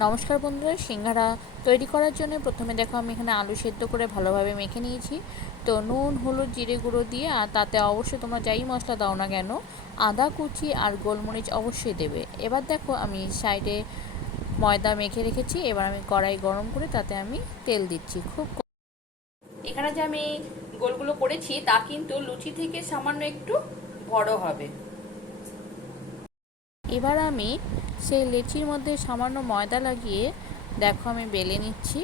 নমস্কার বন্ধুরা, সিঙ্গারা তৈরি করার জন্য প্রথমে দেখো আমি এখানে আলু সেদ্ধ করে ভালোভাবে মেখে নিয়েছি। তো নুন, হলুদ, জিরে গুঁড়ো দিয়ে, আর তাতে অবশ্যই তোমরা যাই মশলা দাও না কেন, আদা, কুচি আর গোলমরিচ অবশ্যই দেবে। এবার দেখো আমি সাইডে ময়দা মেখে রেখেছি, এবার আমি কড়াই গরম করে তাতে আমি তেল দিচ্ছি। খুব এখানে যে আমি গোলগুলো করেছি, তা কিন্তু লুচি থেকে সামান্য একটু বড় হবে। এবার আমি সেই লেচির মধ্যে সামান্য ময়দা লাগিয়ে, দেখো আমি বেলে নিচ্ছি।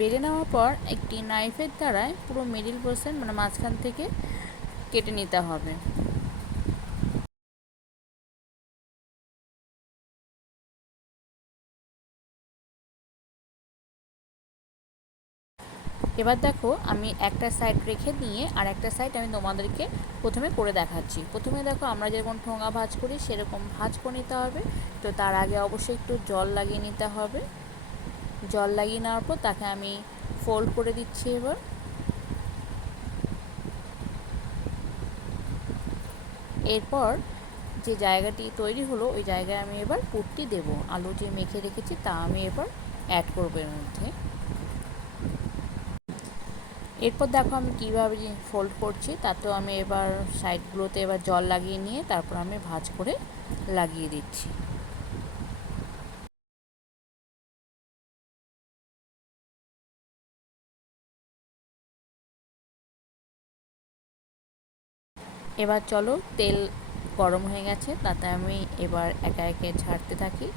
বেলে নেওয়ার পর একটি নাইফের দ্বারায় পুরো মিডিল পোর্শন মানে মাঝখান থেকে কেটে নিতে হবে। এবার দেখো আমি একটা সাইড রেখে নিয়ে আর একটা সাইড আমি তোমাদেরকে প্রথমে করে দেখাচ্ছি। প্রথমে দেখো আমরা যেরকম ঠোঙা ভাজ করি সেরকম ভাজ করে নিতে হবে। তো তার আগে অবশ্যই একটু জল লাগিয়ে নিতে হবে। জল লাগিয়ে নেওয়ার পর তাকে আমি ফোল্ড করে দিচ্ছি এবার। এরপর যে জায়গাটি তৈরি হলো ওই জায়গায় আমি এবার পুটটি দেব। আলু যে মেখে রেখেছি তা আমি এবার অ্যাড করব এর মধ্যে। এরপর দেখো আমি কীভাবে ফোল্ড করছি, তাতেও আমি এবার সাইডগুলোতে এবার জল লাগিয়ে নিয়ে তারপর আমি ভাজ করে লাগিয়ে দিচ্ছি। এবার চলো তেল গরম হয়ে গেছে, তাতে আমি এবার একা একে ছাড়তে থাকি।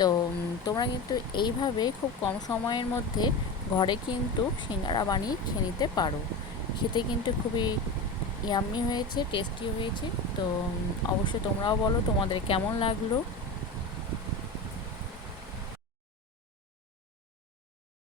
তো তোমরা কিন্তু এইভাবে খুব কম সময়ের মধ্যে ঘরে কিন্তু সিঙ্গারা বানিয়ে খেয়ে নিতে পারো। খেতে কিন্তু খুবই ইয়াম্মি হয়েছে টেস্টি হয়েছে। তো অবশ্যই তোমরাও বলো তোমাদের কেমন লাগল?